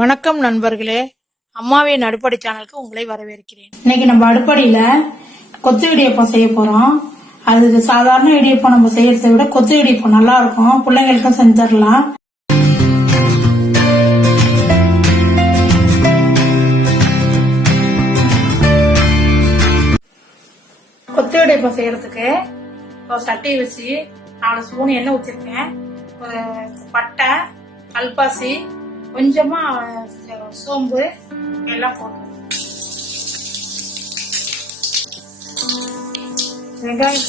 வணக்கம் நண்பர்களே, அம்மாவின் அடுப்படி சேனலுக்கு உங்களை வரவேற்கிறேன். இன்னைக்கு நம்ம அடுப்படியில கொத்து இடியப்பம் செய்ய போறோம். அதுக்கு சாதாரண இடியப்பம் நம்ம செய்யறதை விட கொத்து இடியப்பம் நல்லா இருக்கும். பிள்ளைங்களுக்கும் செஞ்சு தரலாம். கொத்து இடியப்பம் செய்யறதுக்கு ஒரு சட்டி வச்சு 4 ஸ்பூன் எண்ணெய் ஊற்றிருக்கேன். ஒரு பட்டை, கல்பாசி, கொஞ்சமா சோம்பு எல்லாம் போடும். வெங்காயம்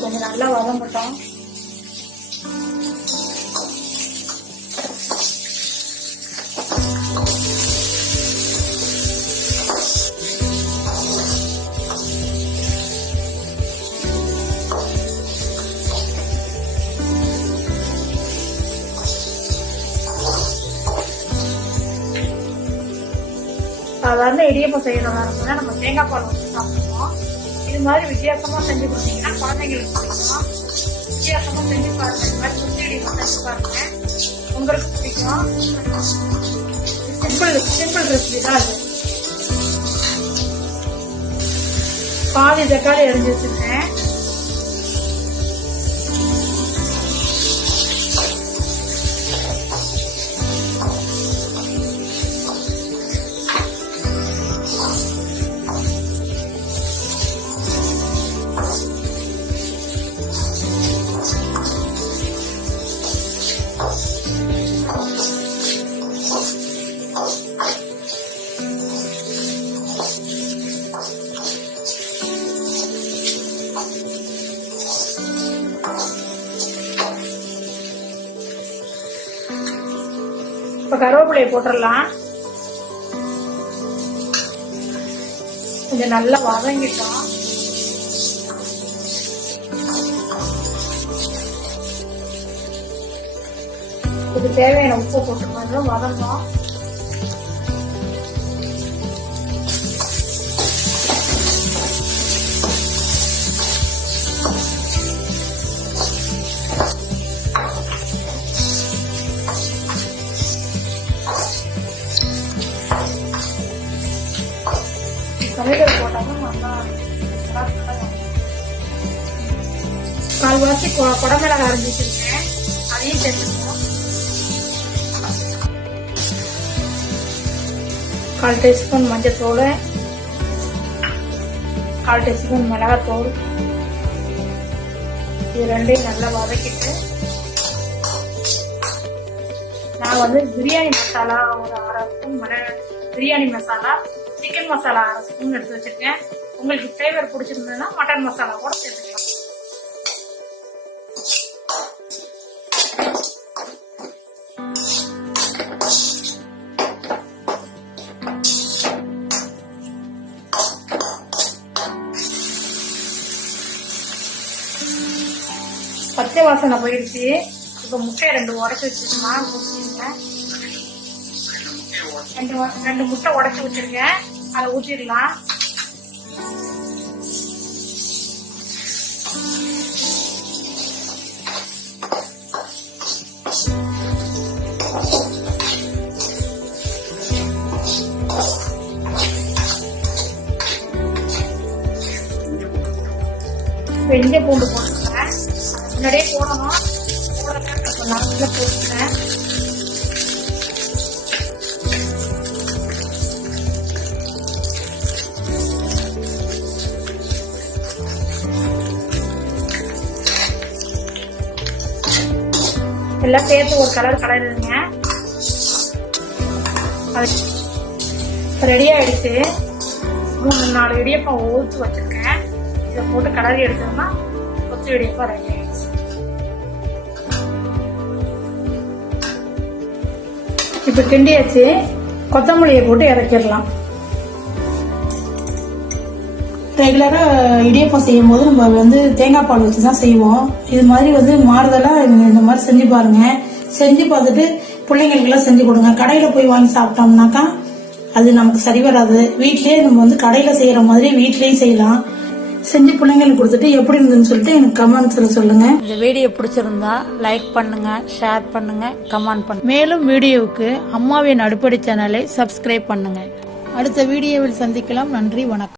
கொஞ்சம் நல்லா வதங்கட்டும். சாதாரண இடியப்பம் செய்யறதா இருந்தா நம்ம தேங்காய் பால் வச்சு சாப்பிடுவோம். இது மாதிரி வித்தியாசமா செஞ்சு கொடுத்தீங்கன்னா குழந்தைங்களுக்கு பிடிக்கும். வித்தியாசமா செஞ்சு பாருங்க. இது மாதிரி குச்சி இடியப்பம் செஞ்சு பாருங்க, உங்களுக்கு பிடிக்கும். சிம்பிள் ரெசிபி தான் அது. பாதி தக்காளி அரிஞ்சு வச்சிருக்கேன். இப்ப கருவேப்பிலையை போட்டுடலாம். கொஞ்சம் நல்லா வதங்கிட்டோம். இது தேவையான உப்பு போட்டுக்கணும். வதங்கும். கரைகள் போட்டாலும் நல்லா கால்வாசி குடமிளகாய் அரைஞ்சி வச்சிருக்கேன். அதையும் சேர்த்துக்கணும். 1/4 டீஸ்பூன் மஞ்சத்தூள், 1/4 டீஸ்பூன் மிளகாத்தூள். இது ரெண்டையும் நல்லா வதக்கிட்டு நான் பிரியாணி மசாலா ஒரு 1/2 spoon, biryani masala, chicken masala 1/2 spoon எடுத்து வச்சிருக்கேன். உங்களுக்கு ஃபிளேவர் பிடிச்சிருந்ததுன்னா மட்டன் மசாலா கூட சேர்த்துக்கலாம். பச்சை வாசனை போயிடுச்சு. இப்ப முட்டையை 2 உடைச்சு வச்சிருக்கேன். ரெண்டு முட்டை உடைச்சு வச்சிருக்கேன். அதை ஊற்றிடலாம். வெஞ்ச பூண்டு போட்டுருக்கேன். முன்னாடியே போடணும். நல்லா போட்டுருக்கேன். எல்லாம் சேர்த்து ஒரு கலர் கலருங்க. ரெடி ஆயிடுச்சு. 3-4 இடியப்பம் ஊற்றி வச்சிருக்கேன். இதை போட்டு கலரி எடுத்தோம்னா கொத்து இடியப்பம் ரெடி ஆயிடுச்சு. இப்ப கிண்டியாச்சு. கொத்தமல்லியை போட்டு இறக்கிடலாம். ரெகுலரா இடியப்பம் செய்யும் போது நம்ம தேங்காய் பால் வச்சுதான் செய்வோம். இது மாதிரி மாறுதலா இந்த மாதிரி செஞ்சு பாருங்க. செஞ்சு பார்த்துட்டு பிள்ளைங்களுக்கு எல்லாம் செஞ்சு கொடுங்க. கடையில போய் வாங்கி சாப்பிட்டோம்னாக்கா அது நமக்கு சரி வராது. வீட்லயே நம்ம கடையில செய்யற மாதிரி வீட்லயும் செய்யலாம். செஞ்சு பிள்ளைங்களுக்கு கொடுத்துட்டு எப்படி இருந்துன்னு சொல்லிட்டு எனக்கு கமெண்ட்ஸ்ல சொல்லுங்க. இந்த வீடியோ பிடிச்சிருந்தா லைக் பண்ணுங்க, ஷேர் பண்ணுங்க, கமெண்ட் பண்ணுங்க. மேலும் வீடியோவுக்கு அம்மாவின் அடுப்படி சேனலை சப்ஸ்கிரைப் பண்ணுங்க. அடுத்த வீடியோவில் சந்திக்கலாம். நன்றி, வணக்கம்.